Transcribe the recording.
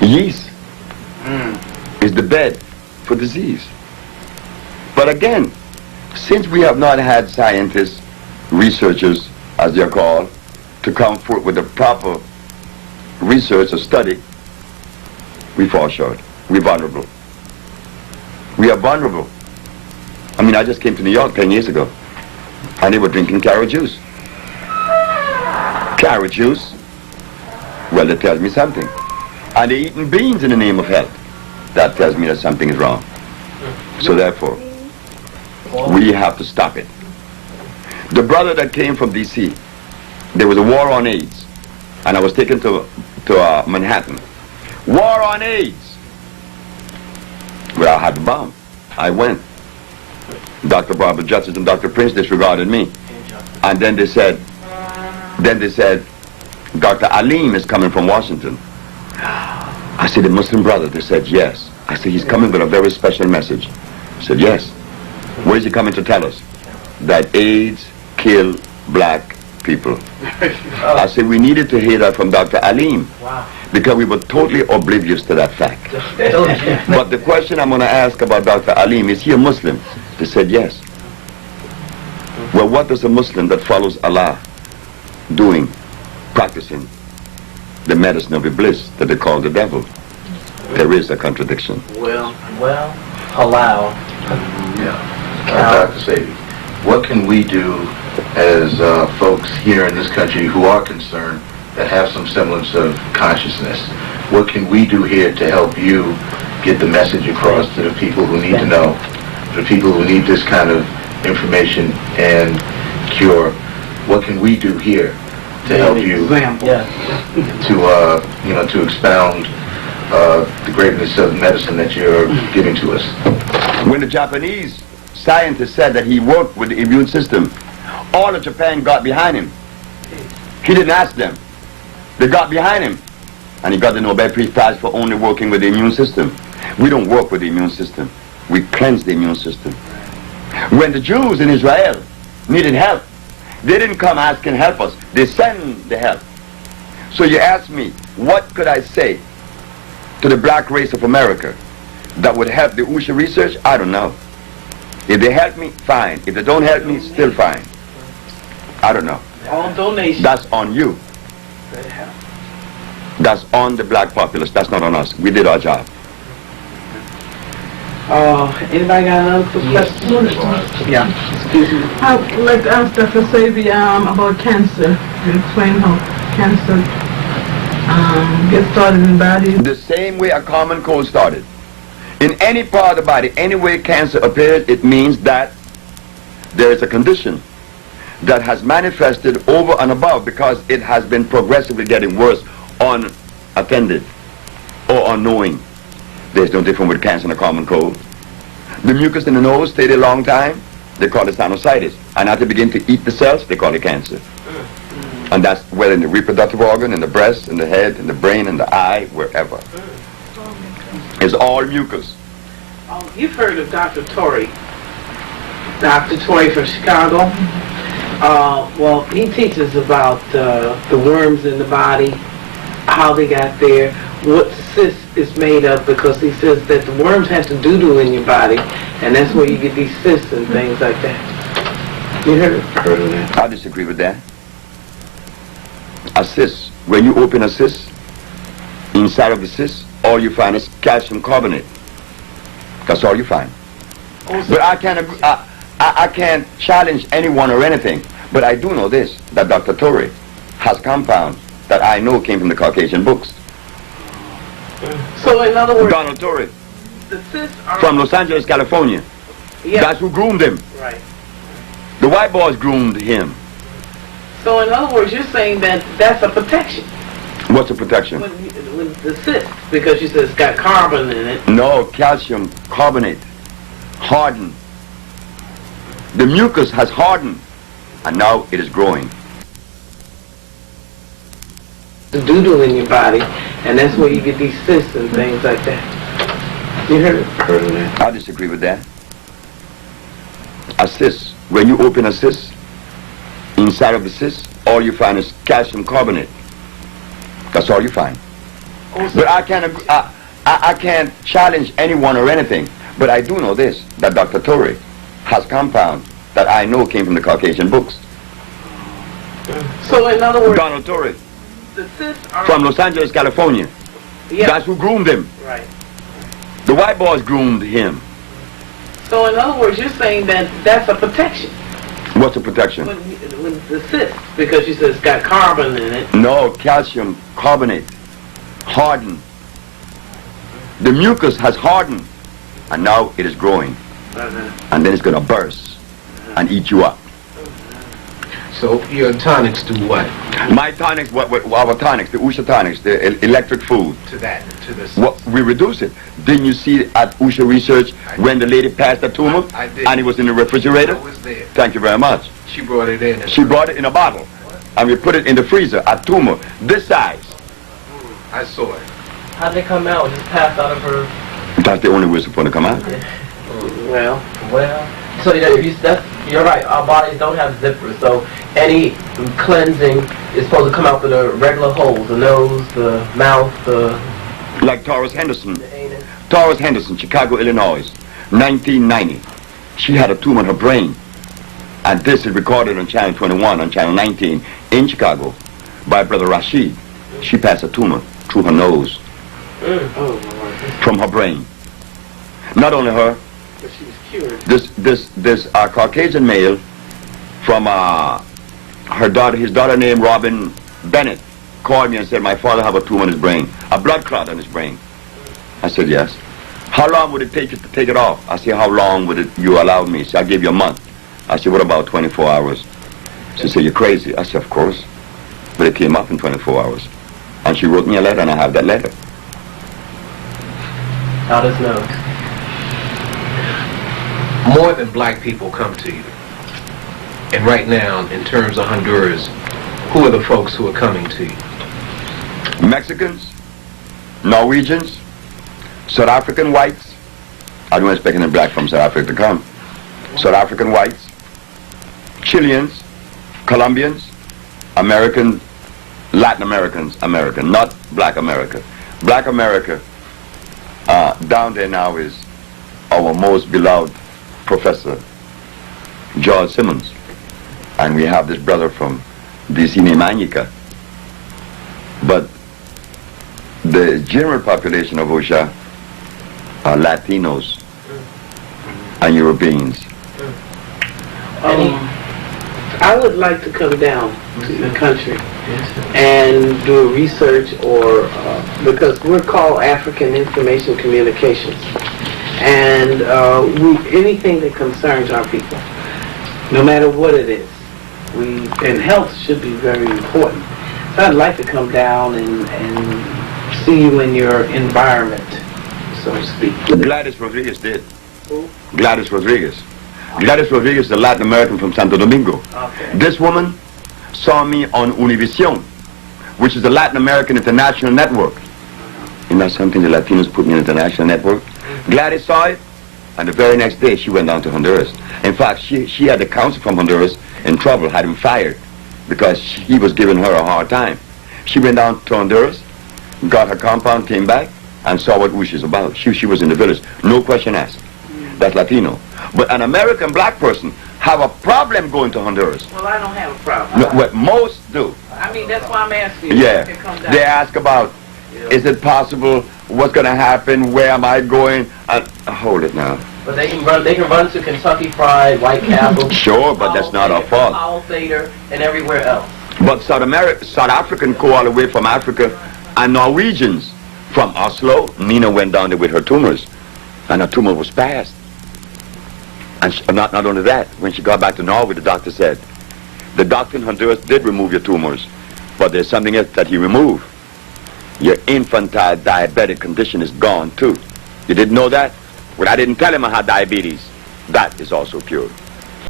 Yeast is the bed for disease. But again, since we have not had scientists, researchers, as they're called, to come forth with the proper research or study, we fall short. We're vulnerable. We are vulnerable. I mean, I just came to New York 10 years ago, and they were drinking carrot juice. Carrot juice? Well, it tells me something. And they're eating beans in the name of health. That tells me that something is wrong. So therefore, we have to stop it. The brother that came from D.C., there was a war on AIDS, and I was taken to Manhattan. War on AIDS! Well, I had the bomb. I went. Dr. Barbara Justice and Dr. Prince disregarded me. And then they said, Dr. Alim is coming from Washington. I said, the Muslim brother? They said, yes. I said, he's coming with a very special message. I said, yes. What is he coming to tell us? That AIDS kill black people. I said, we needed to hear that from Dr. Alim. Because we were totally oblivious to that fact. But the question I'm going to ask about Dr. Alim, is he a Muslim? They said, yes. Well, what does a Muslim that follows Allah doing, practicing the medicine of Iblis that they call the devil? There is a contradiction. Well, allow. Dr. Sebi, what can we do as folks here in this country who are concerned, that have some semblance of consciousness? What can we do here to help you get the message across to the people who need to know, the people who need this kind of information and cure? What can we do here to help you to expound the greatness of medicine that you're giving to us? When the Japanese scientist said that he worked with the immune system, all of Japan got behind him. He didn't ask them. They got behind him. And he got the Nobel Peace Prize for only working with the immune system. We don't work with the immune system. We cleanse the immune system. When the Jews in Israel needed help, they didn't come asking help us. They sent the help. So you ask me, what could I say to the black race of America that would help the OSHA research? I don't know. If they help me, fine. If they don't help me, still fine. I don't know. All donations. That's on you. That's on the black populace. That's not on us. We did our job. Anybody got another question? Yeah. Excuse me. I'd like to ask Dr. Sebi about cancer. Explain how cancer gets started in the body. The same way a common cold started. In any part of the body, any way cancer appears, it means that there is a condition that has manifested over and above because it has been progressively getting worse, unattended or unknowing. There's no difference with cancer and a common cold. The mucus in the nose stayed a long time, they call it sinusitis. And as they begin to eat the cells, they call it cancer. And that's whether in the reproductive organ, in the breast, in the head, in the brain, in the eye, wherever. It's all mucus. You've heard of Dr. Torrey. Dr. Torrey from Chicago. Well, he teaches about the worms in the body, how they got there, what cyst is made of, because he says that the worms have to doo-doo in your body, and that's where you get these cysts and things like that. You heard of that? I disagree with that. A cyst, when you open a cyst, inside of the cyst, all you find is calcium carbonate. That's all you find. But I can't challenge anyone or anything. But I do know this, that Dr. Torrey has compounds that I know came from the Caucasian books. So in other words, Donald Torrey, the cysts are from Los Angeles, California. Yeah. That's who groomed him. Right. The white boys groomed him. So in other words, you're saying that that's a protection. What's a protection? When the cyst, because you said it's got carbon in it. No, calcium carbonate. Hardened. The mucus has hardened, and now it is growing. The doo-doo in your body, and that's where you get these cysts and things like that. You heard of that? I disagree with that. A cyst, when you open a cyst, inside of the cyst, all you find is calcium carbonate. That's all you find. But I can't, I can't challenge anyone or anything. But I do know this, that Dr. Torrey has compound that I know came from the Caucasian books. So in other words, Donald Torrey, the cysts are... from Los Angeles, California. Yeah, That's who groomed him. right. The white boys groomed him. So in other words, you're saying that that's a protection What's the protection? with the cyst, because you said it's got carbon in it. No, calcium carbonate, hardened. The mucus has hardened, and now it is growing, and then it's going to burst and eat you up. So your tonics do what? My tonics, our tonics, the Usha tonics, the electric food, To that, to this. what we reduce it. Didn't you see at Usha Research when the lady passed the tumor I did. and it was in the refrigerator? I was there. Thank you very much. She brought it in. She brought it in a bottle, and we put it in the freezer, a tumor this size. I saw it. How'd they come out? Just passed out of her. That's the only way it's supposed to come out. Well, So if you're right. Our bodies don't have zippers, so any cleansing is supposed to come out through the regular holes: the nose, the mouth, the Like Taurus Henderson. anus. Taurus Henderson, Chicago, Illinois, 1990. She had a tumor in her brain. And this is recorded on Channel 21, on Channel 19 in Chicago by Brother Rashid. She passed a tumor through her nose oh, from her brain. Not only her, but she was cured. this Caucasian male from his daughter named Robin Bennett called me and said, my father have a tumor in his brain, a blood clot in his brain. I said, yes. How long would it take you to take it off? I said, how long would you allow me? She said, I'll give you a month. I said, what about 24 hours? She said, you're crazy. I said, of course. But it came off in 24 hours. And she wrote me a letter, and I have that letter. Out his nose. More than black people come to you. And right now, in terms of Honduras, who are the folks who are coming to you? Mexicans, Norwegians, South African whites. I don't expect any black from South Africa to come. South African whites, Chileans, Colombians, American, Latin Americans, American, not Black America. Black America, down there now is our most beloved professor, George Simmons. And we have this brother from DC named Manica. But the general population of OSHA are Latinos and Europeans. I would like to come down to the country and do a research because we're called African Information Communications. And anything that concerns our people, no matter what it is, and health should be very important. So I'd like to come down and see you in your environment, so to speak. Gladys Rodriguez did. Who? Gladys Rodriguez. Gladys Rodriguez is a Latin American from Santo Domingo. Okay. This woman saw me on Univision, which is the Latin American International Network. Isn't that something the Latinos put me in the international network? Gladys saw it, and the very next day she went down to Honduras. In fact, she had the counsel from Honduras in trouble, had him fired, because he was giving her a hard time. She went down to Honduras, got her compound, came back, and saw what Ush is about. She was in the village, no question asked. That's Latino. But an American black person have a problem going to Honduras. Well, I don't have a problem. No, what most do. I mean, that's why I'm asking you. Yeah. If it comes down. They ask about, is it possible, what's going to happen, where am I going? Hold it now. But they can run to Kentucky Fried, White Castle. Sure, but that's not our fault. Powell Theater, and everywhere else. But South African go all the way from Africa, and Norwegians from Oslo. Nina went down there with her tumors, and her tumor was passed. And not only that, when she got back to Norway, the doctor said, the doctor in Honduras did remove your tumors, but there's something else that he removed. Your infantile diabetic condition is gone too. You didn't know that? Well, I didn't tell him I had diabetes. That is also cured.